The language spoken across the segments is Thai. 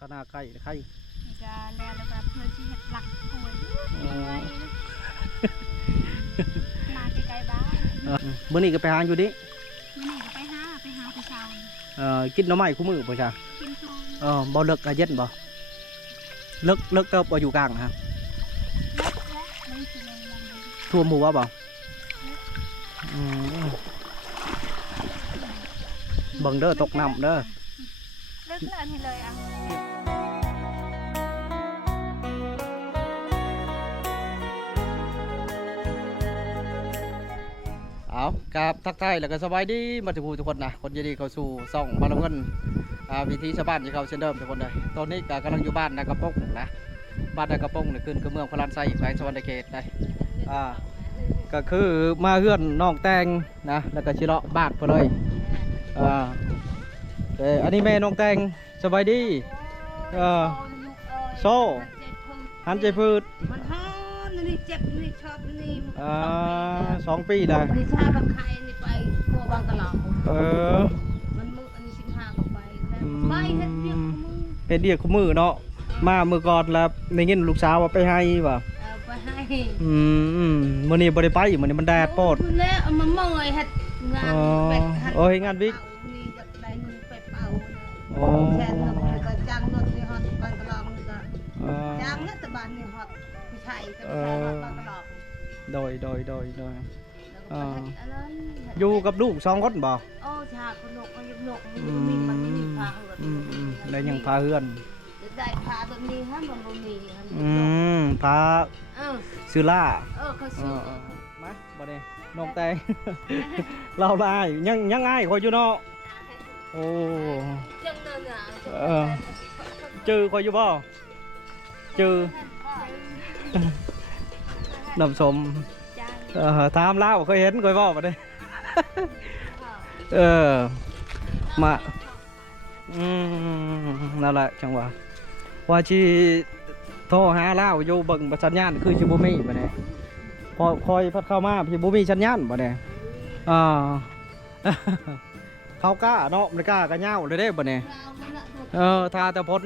ขนาดไก่ไข่นี่ก็แล้วก็เพื่อที่เห็ดหลักหวยมาไกลๆบ้านมื้อนี้ก็ไปหาอยู่ดิมื้อนี้ก็ไปหาผู้ชาวกินหน่อไม้คู่มือบ่จ้ะกินซุปบ่เลิกก็เย็นบ่เลิกเติบบ่อยู่กลางฮะไม่สิเลยยังบ่ท่วมหัวบ่เบิ่งเด้อตกน้ำเด้อเลิกแล้วนี่เลยอ่ะเอากับทักทายแล้วก็สบายดีมาถึงทุกคนนะคนยินดีเข้าสู่ซ่องบ้านเงินวิธีชาวบ้านที่เขาเช่นเดิมทุกคนเลยตอนนี้ก็กำลังอยู่บ้านนากระปงนะบ้านนากระปงนี่ขึ้นกับเมืองพลานไซแขวงสวรรณเขตนะก็คือมาเฮือนน้องแตงนะแล้วก็ชิเลาะบ้านไปเลยอันนี้แม่น้องแตงสบายดีโซ่หันใจพืชมันฮ้อนนี่เจ็บนี่ชอบนี่2 ปีเลยนี่ชาบักไข่นี่ไปครัวบางกะหล่ำมันมืออันนี้15ก็ไปไปเฮ็ดเรียกมือเฮ็ดเรียกคู่มือเนาะมามือก่อนแล้วได้ยินลูกสาวว่าไปให้ป่ะไปให้มื้อนี้บ่ได้ไปมื้อนี้มันแดดโพดแล้วเอามาเมื่อยเฮ็ดงานเป็ดโอ้ยงานวิกนี่จะได้เงินไปเป่าแช่น้ำก็จ้างรถนี่ฮอดบางกะหล่ำก็จ้างแล้วแต่บ้านนี่ฮอดผู้ชายก็ผู้ชายฮอดบางกะหล่ำโดยอยู่กับลูก2 คนบ่ชาคนนกก็ยังนกมันมีพาเหือนได้ยังพาเฮือนได้พาแบบนี้ฮะมันบ่มีพาซื้อล่าเขาซื้อมาบ่ได้น้องแตงเราได้ยังง่ายคอยอยู่เนาะโอ้จังเดินจื้อคอยอยู่บ่จื้อน้ำสมตามเล่าเคยเห็นเคยบอกมาได้มานั่นแหละจังหวะว่าชีโทรหาเล่าอยู่เบิ่งสัญญาณคือชิบุมี่มาเนี่ยพอคอยพัดเข้ามาชิบุมี่สัญญาณมาเนี่ยเขากล้าเนาะมันกล้ากันเงาเลยได้บ่เนี่ยทาแต่พ้น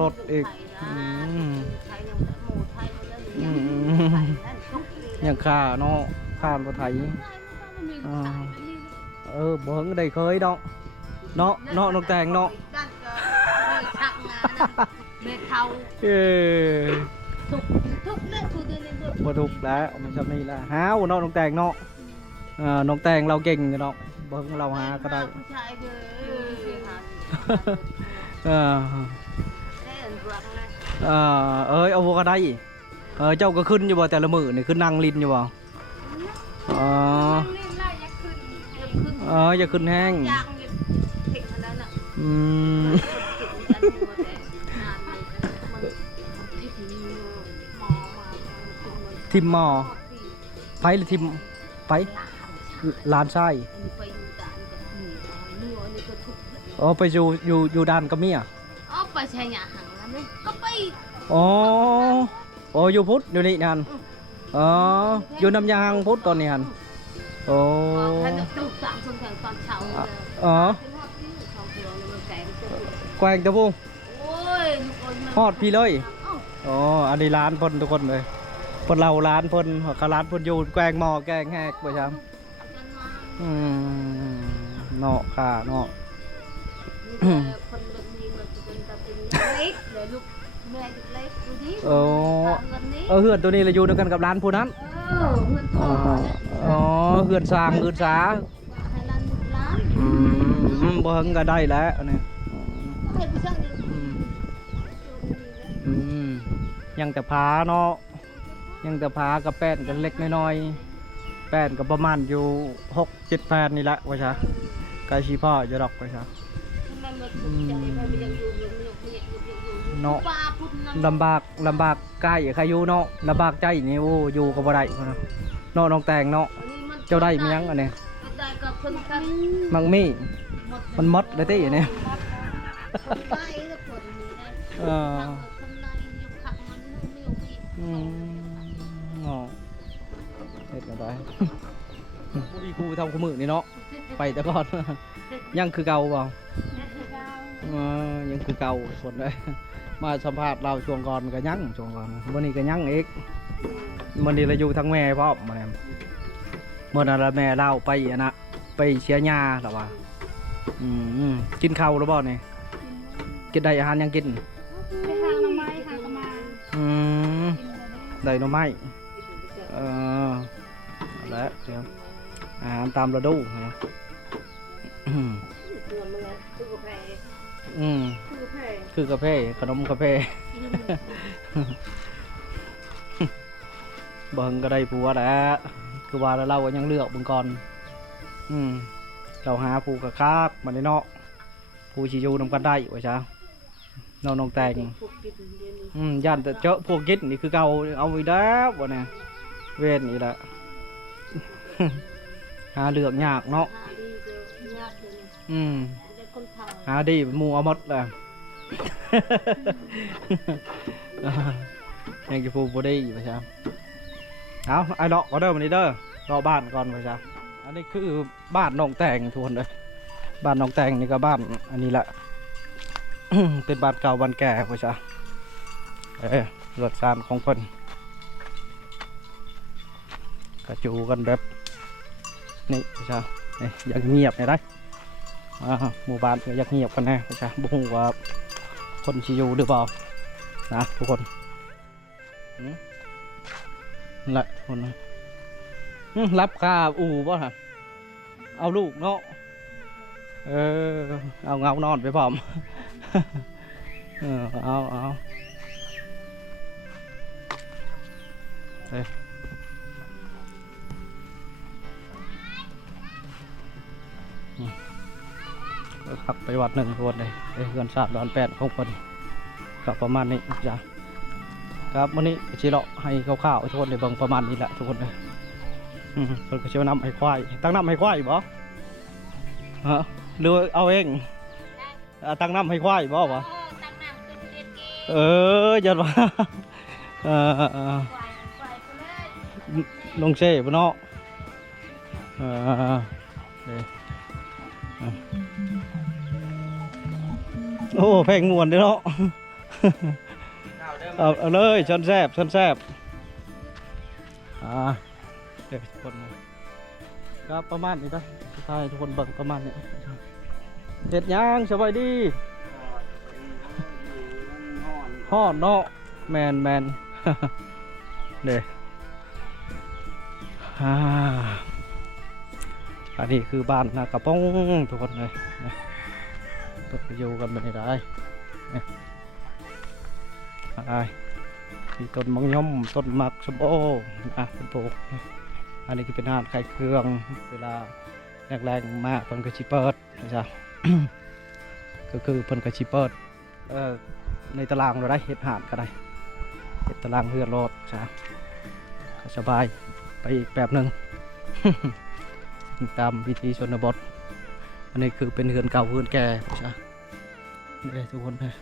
รถอีกยังข่าเนาะข่ารถไถบ่เพิ่งได้เคยดอกเนาะน้องแตงเนาะเม็ดเทาทุกเรื่องทุกเดือนบ่ทุกแล้วมันจะมีแล้วหาวน้องแตงเนาะน้องแตงเราเก่งเนาะบ่เพิ่งเราหาก็ได้เอาวัวก็ได้เจ้าก็ขึ้นอยู่บ่แต่ละมือนี่ขึ้นนั่งลินอยู่บ่อย่าขึ้นแห้งทิมหมอไปหรือทิมไปลานไส้ไปอยู่ด้านก็มีไปใช้ยาหังแล้วนี่ก็ไปอยู่พุทธอยู่นี่นั่นอยู่น้ำยางพุทธตอนนี้ฮันท่านตุกสามคนแข่งตอนเช้าแกว่งตะบุงฮอดพี่เลยอันนี้ร้านพ่นทุกคนเลยพ่นเราร้านพ่นเขาร้านพ่นอยู่แกว่งหม้อแกงแหกไปช้ำเนาะค่ะเนาะเฮือนตัวนี้เราอยู่ด้วยกันกับร้านผู้นั้นเฮือนสร้างเฮือนสาบ่เฮงก็ได้แล้วนี่ยังแต่ผาเนาะยังแต่ผากับแป้นกันเล็กน้อยแป้นกับประมาณอยู่6-7 แป้นนี่แหละว่าใช่ไก่ชีพ่อจะดอกว่าใช่เนาะลำบากใกล้ใครอยู่เนาะลำบากใจนี่โอ้อยู่กับบ่ได้เนาะน้องแตงเนาะเจ้าได้มียังอันนี้มังมี่มันมดเลยที่อย่างนี้เห็ดอะไรผู้ทำขมือนี่เนาะไปแต่ก่อนยังคือเก่าเปล่า ยังคือเก่าคนเลยมาสัมภาษณ์เราช่วงก่อนก็ยั่งช่วงก่อนวันนี้ก็ยั่งอีกวันนี้เราอยู่ทั้งแม่พ่อมาเนี่ยเมื่อนั้นแม่เล่าไปอะนะไปเชียร์ยาหรอวะกินข้าวหรือเปล่าเนี่ยกินได้อาหารยังกิน ไปหาหน่อไม้หากระมากินเลย ได้หน่อไม้แล้วเดี๋ยวอาหารตามฤดูนะคือกาแฟขนมกาแฟเบิ่งก็ได้ผัวแล้วคือว่าแล้วเราก็ยังเลือกเบิ่งก่อนเราหาผู้กระคักมาในเนาะผู้ชิยูนำกันได้ว่าจ้าน้องแต่งย่านแต่เจาะพวกกินนี่คือเก่าเอาไว้แล้ววะเนี่ยเวทนี่แหละหาเลือกยากเนาะหาดีหมูเอาหมดเลยยังจะพูดบ่ได้อยู่ใช่เอาไอ้เลาะก็เด้อวันนี้เด้อรอบ้านก่อนไปจ้ะอันนี้คือบ้านน้องแต่งทุกคนเลยบ้านน้องแต่งนี่ก็บ้านอันนี้แหละ เป็นบ้านเก่าบ้านแก่ไปจ้ะรถซานของเพิ่นกระจูกันแบบนี่ไปจ้ะอยากเงียบไงได้หมู่บ้านอยากเงียบกันแน่ไปจ้ะบุ้งว่าคนชิอยู่หรือเปล่านะทุกคนนั่นแหละทุกคนรับค่าอู่ป่ะฮะเอาลูกเนาะเอาเงานอนไปพร้อมเอาขับไปวัดหนึ่งคนเลยเพื่อนศาสตร์ร้อนแปดของคนกับประมาณนี้จ้ะครับวันนี้ชี้เลาะให้ข้าวๆทุกคนในเบิ่งประมาณนี้แหละทุกคนเลยคนก็เชื่อนำให้ควายตั้งนำให้ควายบ่ฮะหรือเอาเองตั้งนำให้ควายบ่วะยัดว่าลงเช่บเนาะโอ้แพงมวนเด้เนาะเอาเลยชนแซบเดี๋ยวทุกคนก็ประมาณนี้ไปสุดท้ายทุกคนเบิ่งประมาณนี้เด็ดย่างสบายดีห่อเนาะแมนเด้อันนี้คือบ้านนากระป้องทุกคนเลยต้นอยู่กันไม่ได้ที่ต้นมังยมต้นหมักสมโอเป็นปลูกอันนี้คือเป็นอาหารไข่เครื่องเวลาแรงๆมากเพิ่นก็ชิเปิดนะจ๊ะ ก็คือเพิ่นก็ชิเปิดในตารางเราได้เห็ดหาดก็ได้เห็ดตารางเฮือนรถจ้ะสบายไปอีกแบบหนึ่ง ตามวิธีชนบทอันนี้คือเป็นเฮือนเก่าเฮือนแก่จ้ะนี่ทุกคนเลย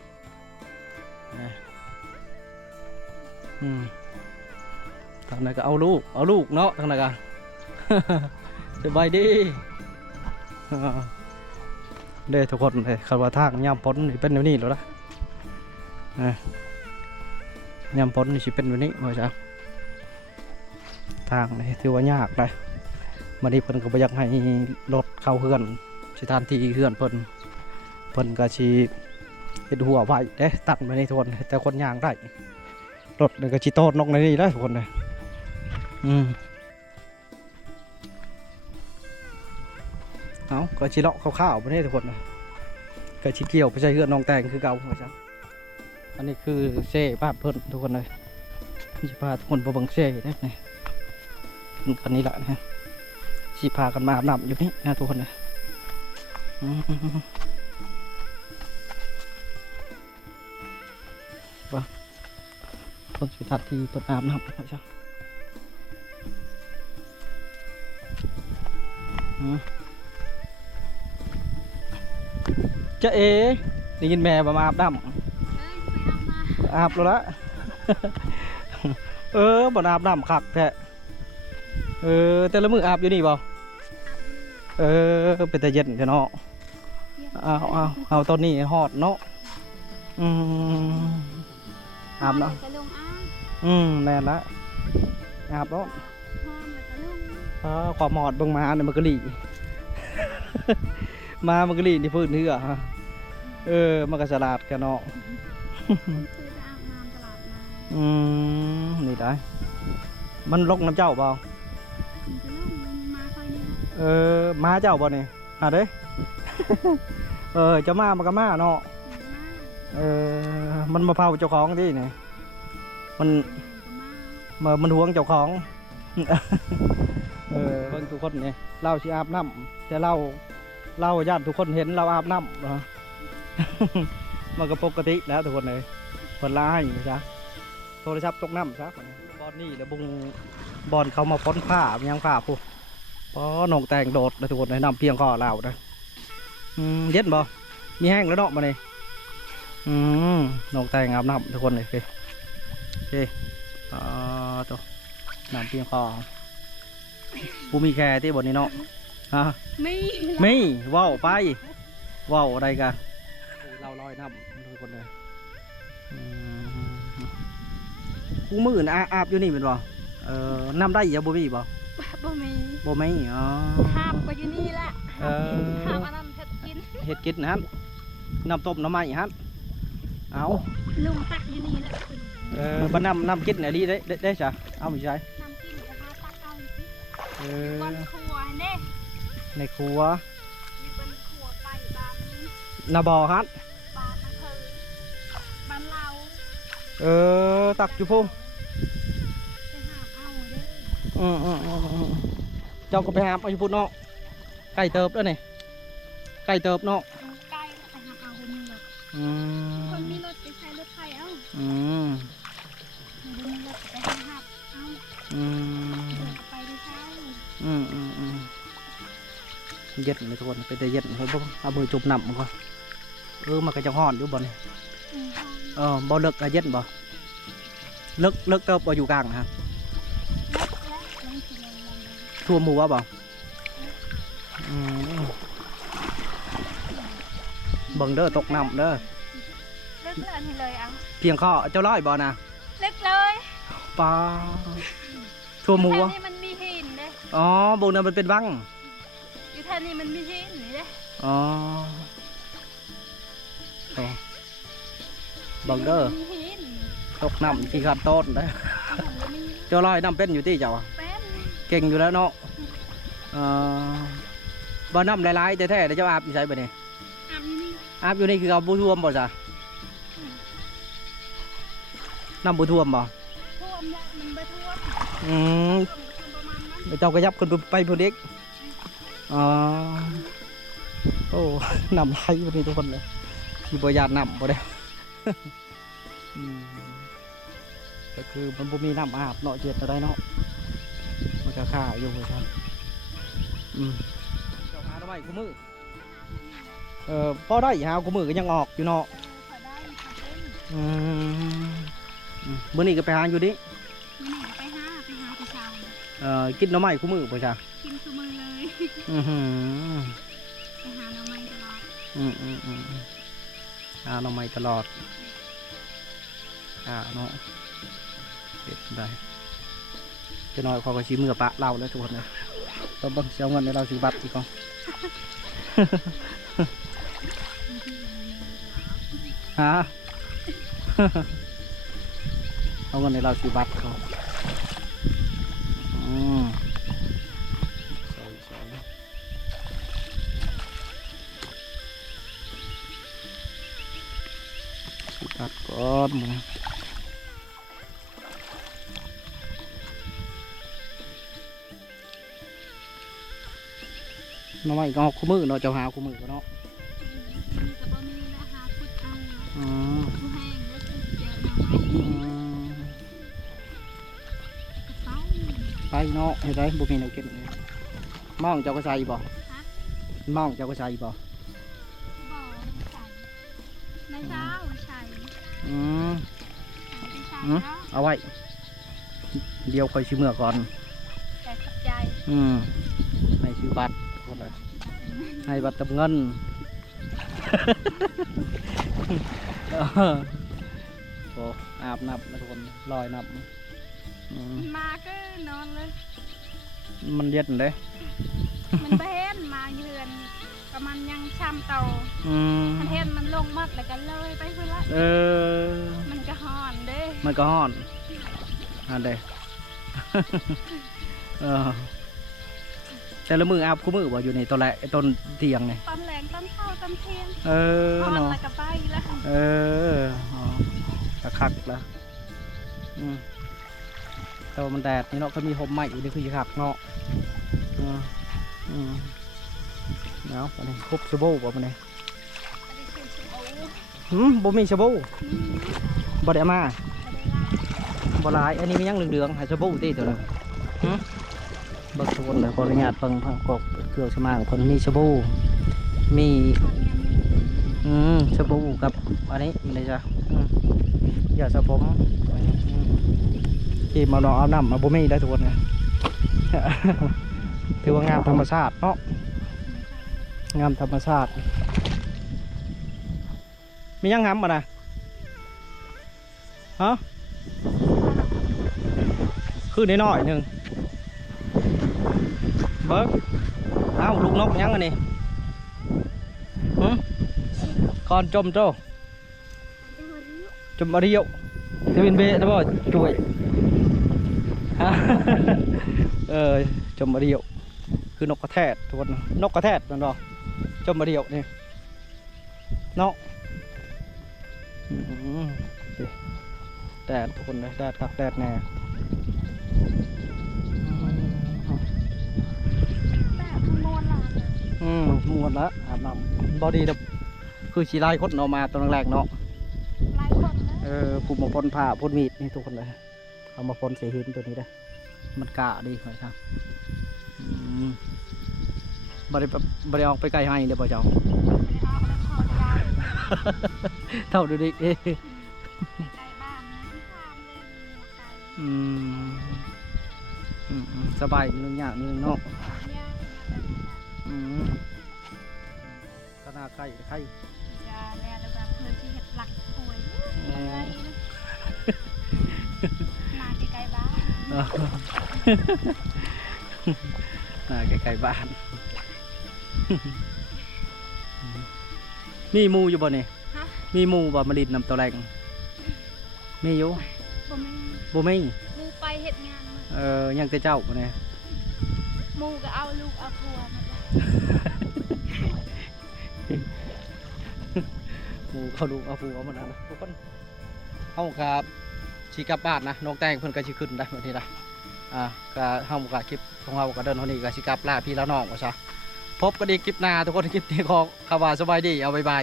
ทางไหนก็เอาลูกเนาะทางไหนกันสบายดีเด้ทุกคนเลยคำว่าทางย่ำพ้นนี่เป็นแบบนี้แล้วนะย่ำพ้นนี่สิเป็นแบบนี้มาจ้ะทางนี่ถือว่ายากเลยมาดีเพิ่นก็บ่อยากให้รถเข้าเฮือนสถานที่เฮือนเพิ่นก็สิเฮ็ดหัวไว้เด้ตัดมานี่ทุกคนแต่คนย่างได้รถนี่ก็สิโตดนกในนี่แล้วทุกคนเลยเอาก็ชิเลาะข้าวๆไปนี่ทุกคนนะก็ชิเกี่ยวไปใช้เฮือนน้องแตงคือเก่าเหมือนกันอันนี้คือเซ่บ้านเพิ่นทุกคนเลยชิพาทุกคนไปบังเซ่ได้ไหมอันนี้แหละนะชิพากันมาอาบน้ำอยู่นี่นะทุกคนนะว่าคนสุดท้ายที่เปิดอาบน้ำนะจ๊ะจะได้ยินแม่มาอาบน้ำอาบแล้วละบ่อาบน้ำคักแท้แต่ละมืออาบอยู่นี่เปล่าเป็นแต่เย็นแค่เนาะ เอาต้นนี้หอดเนาะอาบเนาะ กระลุงอ้า แน่นละอาบเนาะ หอมแล้วกระลุง ความหอดเบิ่งมาเนี่ยมันก็หลี มามันก็หลีนี่พื้นเนื้อฮะมันก็สลัดกันเนาะ คือจะอาบน้ำตลาดมา นี่ได้มันลกน้ำเจ้าเปล่าก ระลุงมันมาคอยนี่ มาเจ้าบ่เนี่ยเด้ จะมามันก็มาเนาะ มันมาเผาเจ้าของที่นี่มันหวงเจ้าของ เบิ่งทุกคนนี่เราสิอาบน้ำแต่เราญาติทุกคนเห็นเราอาบน้ำเนาะ มันก็ปกติแล้วทุกคนเลยเปิดร้านซะโทรศัพท์ตกน้ำซะบอลนี่เดี๋ยวบุงบอลเขามาพ้นผ้ายังผ้าปุ๊บเพราะนองแต่งโดดเลยทุกคนเลยน้ำเพียงคอเรานะเย็นบ่มีแห้งแล้วเนาะมาเลยนองแต่งอาบน้ำทุกคนเลยโอเคตัวน้ำเพียงคอผู้มีแค่ที่บนนี้เนาะไม่ว้าวไปว้าวอะไรกันเราลอยน้ำทุกคนเลยกูมืออาบอยู่นี่เป็นบ่น้ำได้ยังบ่มีบ่ บ่มี บ่มีหาบก็อยู่นี่แหละหาบอันนั้นเฮ็ดกิน เห็ดกินฮะน้ำต้มน้ำมันฮะเอา ลุงตักอยู่นี่แหละ บ้านน้ำกินไหนดีได้จ้ะเอาไม่ใช่ น้ำกินจะหาตักเอาสิบนครัวเด้ ในครัว อยู่บนครัวไปบ้านนี้ นาบอฮะ บ้านนั่นคือบ้านเรา ตักจุพุ่ง ไปหาเอาเด้ เจ้าก็ไปหาเอาอยู่พุ่นเนาะไก่เติบด้วยนี่ไก่เติบเนาะ ใกล้ไปหาเอาคนนี้เลยคนมีรถไปใช้รถไฟเอาคนมีรถไปหาเอาไปดูเช้า เย็ดเลยทุกคนเป็นแต่เย็ดเขาบ่เอามือจุบน้ำมันก็มันก็จะห่อนอยู่บ่นี่บ่เลิกก็เย็ดบ่เลิกเติบบ่อยู่กลางนะฮะทั่วหมู่ว่าบ่บังเด้อตกน้ำเด้อ เลิกเลยให้เลยเอา เพียงข้อเจ้าร้อยบ่นะ เลิกเลย ปลาทั่วหมู่ แถ วะ วนี้มันมีหินเด้ บุญนั้นมันเป็นบัง อยู่แถวนี้มันมีหินนี่เด้ บังเด้อ มีหิน ตกน้ำที่ขาดต้นได้เจ้าร้อยน้ำเป็นอยู่ที่เจ้า เป็น เก่งอยู่แล้วเนาะบ่น้ำหลายๆแท้ๆเดี๋ยวเจ้าอาบอยู่ใช่ปะเนี่ย อาบอยู่นี่อาบอยู่นี่คือเอาบุท่วมบ่จ้ะน้ำบุท่วมบ่ ท่วมแล้วมันไปท่วม ประมาณนั้น เจ้าก็ยับคนไปพอดีโอ้น้ำไหลวันนี้ทุกคนเลยมีบริยานน้ำบ่ได้ ก็คือมันบ่มีน้ำอาบเนาะเจ็ดอะไรเนาะมันก็ฆ่าอยู่เลยครับเจ้าหาทำไมกูมือพอได้หากูมือก็ยังออกอยู่เนาะ ขอได้ค่ะเป็น มื้อนี้ก็ไปหาอยู่ดิ มีหนูไปหาผู้ชาย กินหน่อไม้กูมือป่ะจ๊ะ กินทุกมือเลย ไปหาหน่อไม้ตลอด หาหน่อไม้ตลอดเนาะเด็ดได้จะน้อยขอก็ชี้มือปะเราแล้วทุกคนเลยต้องบังเสียเงินในเราสิบัตรอีกก่อน ฮะ เอาเงินในเราสิบัตรเขาสิบัตรก่อนมึงน้องไม่ก็เอาคู่มือเนาะเจ้าหาคู่มือก็เนาะ มีแต่บ่มีนะหาขุดเอาผู้แห้งแล้วเจอหน่อไม้ ไปเนาะเห็นไหมบุมีแนวกินเลยมองเจ้าก็ใส่บ่มองเจ้าก็ใส่บ่ บ่ใส่ในเช้าใส่ในเช้าแล้ว เอาไว้เดี๋ยวคอยชิมเมื่อก่อน แต่ขับใจ ให้ซื้อบัตรคนละให้บัตรเติมเงิน โอ้อาบน้ำนะทุกคนลอยน้ำมาก็นอนเลย มันเย็นเลย มันไปเห็นมาเยือนก็มันยังช้ำเตา อืม มันเห็นมันลงหมดแล้วก็เลยไปพุ่นละ เออ มันก็ห่อนเด้ มันก็ฮ้อนอันเด้ เออแต่ละมืออาบคู่มือบ่อยู่ในต้นแหละต้นเตียงเนี่ย ตอนแรงตอนเข้าตอนเที่ยง เออ ห่อน เนาะ แล้วก็ไปแล้ว เอออ๋อคักละแต่ว่ามันแดดนี่เนาะก็มีห่มใหม่อยู่นี่คือคักเนาะเอาอันนี้ครบชะโบบ่มันนี่ อันนี้คือชิโอ้ บ่มีชะโบบ่ได้เอามา ไม่ได้ละบ่หลายอันนี้มียังเหลืองๆหาชะโบติตัวนึงเบิ่งทุกคนเลยขออนุญาตเบิ่งพังกบเครื่องสมางคนมีชะโบมี ห่อนยังมี ชะโบกับอันนี้มันเลยจ้ะอย่าสะผมที่มาลองเอาน้ำมาบ่มีได้ทุกคนนะ ถือว่างามธรรมชาติเนาะงามธรรมชาติมียังงามมานะฮะคือนิดหน่อยหนึ่งเบิ้งเอ้าลูกนกยังอันนี้ก่อนจมโจจมอริโยจะเป็นเบะนะบ่ช่วย จมอริโยคือนกกระแทกทุกคนนกกระแทกนั่นหรอจมอริโยนี่เนาะแดดทุกคนเลยแดดคักแดดแน่ แบบมวนละ มวนละอาบน้ำบอดี้คือชีไล่คดออกมาตอนแรกเนาะ หลายคนเลย ผูกมาพ่นผ้าพ่นมีดนี่ทุกคนเลยเอามาพ่นเสียหินตัวนี้ได้มันกะดีหน่อยครับบริออกไปไกลให้เดี๋ยวบ่เจ้า ไม่ได้เอาแล้วขอได้ เท่าดูดิ ไกลบ้านนะที่ทำเลยสบายนึงอย่างนึงเนาะ ยากขนาดไข่จะแล้วแบบเพื่อที่เห็ดหลักป่วยเลยมาไกลบ้าน ไกลๆบ้าน มีหมูอยู่บ่เนี่ย ฮะ มีหมูบ่มาดิดนำตัวแรงมีอยู่ บ่มี บ่มี มูไปเห็ดงานมา ยังแต่เจ้าบ่เนี่ย มูก็เอาลูกเอาผัวมาเลย หมูเขาดูเอาปูเอามันนะทุกคนเอากับชีกลับบ้านนะน้องแตงเพิ่นก็สิขึ้นได้วันนี้นะก็เฮากับคลิปของเราก็เดินเท่านี้ก็สิกลับลาพี่แล้วน้องว่าซะพบกันอีกคลิปหน้าทุกคนคลิปนี้ขอคำว่าสบายดีเอาบ๊ายบาย